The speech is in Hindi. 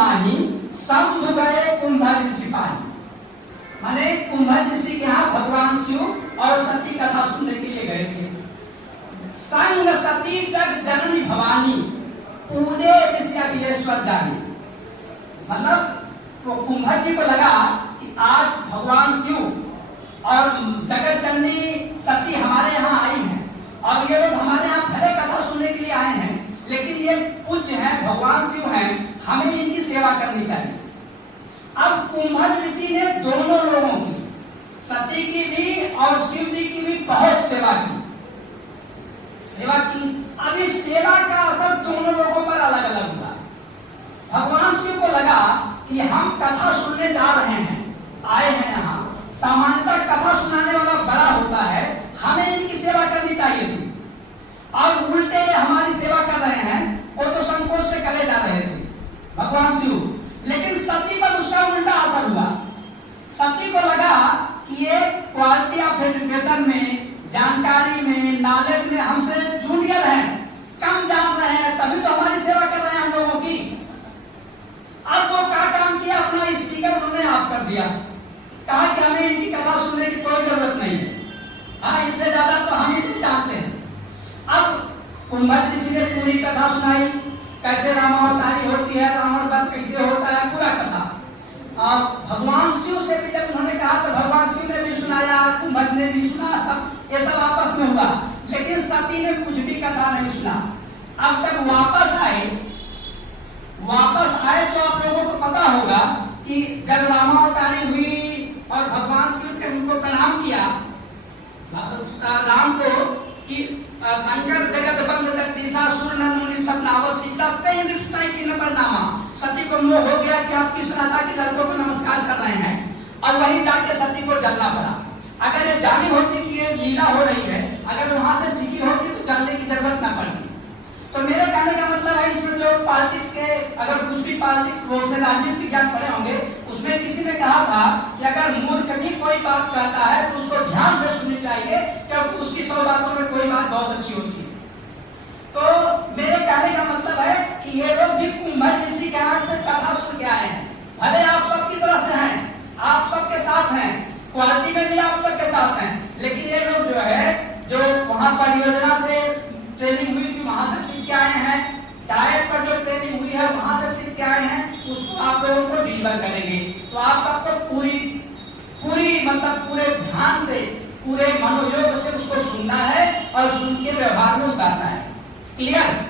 माही समुद्र गए कुंभज ऋषि पानी। माने कुंभज ऋषि के यहाँ भगवान शिव और सती कथा सुनने के लिए गए थे। संग सती जग जननी भवानी पूरे विश्व अखिलेश्वर जानी। मतलब तो कुंभज जी को लगा कि आज भगवान शिव और जगत जननी सती हमारे यहाँ आई हैं और ये लोग हमारे यहाँ भले कथा सुनने के लिए आए हैं, लेकिन ये पूज्य हैं, भगवान शिव हैं, हमें इनकी सेवा करनी चाहिए। अब कुंभज ऋषि ने दोनों लोगों की, सती की भी और शिव जी की भी बहुत सेवा की। अब इस सेवा का असर दोनों लोगों पर अलग अलग हुआ। भगवान शिव को लगा कि हम कथा सुनने जा रहे हैं, आए हैं यहाँ, सामान्यतः कथा सुनाने वाला बड़ा होता है, हमें इनकी सेवा करनी चाहिए थी। और उल्टे हमारी सेवा कर रहे हैं, वो तो संकोच से करे जा रहे थे भगवान शिव। लेकिन सती पर उसका उल्टा असर हुआ। सती को लगा कि ये क्वालिटी ऑफ एजुकेशन में, जानकारी में, नॉलेज में हमसे जूनियर है, कम जान रहे हैं, तभी तो हमारी सेवा कर रहे हैं हम लोगों की। अब वो क्या काम किया, अपना स्पीकर उन्होंने ऑफ कर दिया, कहा कि हमें इनकी कथा सुनने की कोई जरूरत नहीं है, हाँ इससे ज्यादा तो हम ही जानते हैं। अब कुंभज ऋषि ने पूरी कथा सुनाई, कैसे रामावतारी होती है, रावण वध कैसे होता है, पूरा कथा। भगवान शिव से भी जब उन्होंने कहा तो भगवान शिव ने भी सुनाया, कुंभज ने भी सुना, सब ये सब आपस में हुआ। लेकिन सती ने कुछ भी कथा नहीं सुना। अब जब वापस आए तो आप लोगों को पता होगा कि जब रामावतारी हुई और भगवान शिव ने उनको प्रणाम किया राम को कि शंकर जगत बंद जगदीशा सूर्य मुनि सब नावसी सब कई रिश्ताई की नंबरनामा। सती को मोह हो गया कि आप किस राजा के लड़कों को नमस्कार कर रहे हैं, और वहीं जाके सती को जलना पड़ा। अगर ये जानी होती कि ये लीला हो रही है, अगर वहां से सीखी होती तो जलने की जरूरत ना पड़ती। तो मेरे कहने का मतलब है, इसमें जो पॉलिटिक्स के, अगर कुछ भी पॉलिटिक्स वो उसमें राजनीतिक विज्ञान पढ़े होंगे, उसमें किसी ने कहा था कि अगर मूर्ख भी कोई बात कहता है तो उसको ध्यान से सुननी चाहिए, क्योंकि उसकी 100 बातों में कोई बात बहुत अच्छी होती है। तो मेरे कहने का मतलब है कि ये लोग भी कुंभज ऋषि के यहाँ से कथा सुन के आए हैं। भले आप सबकी तरह से हैं, आप सबके साथ हैं, क्वालिटी में भी आप सबके साथ हैं, लेकिन ये लोग जो है, जो वहाँ परियोजना से ट्रेनिंग हुई थी वहां से सीख के आए हैं, डायट पर जो ट्रेनिंग हुई है वहां से सीख के आए हैं, उसको आप लोगों को डिलीवर करेंगे। तो आप सबको पूरी मतलब पूरे ध्यान से, पूरे मनोयोग से उसको सुनना है और सुन के व्यवहार में उतारना है। क्लियर?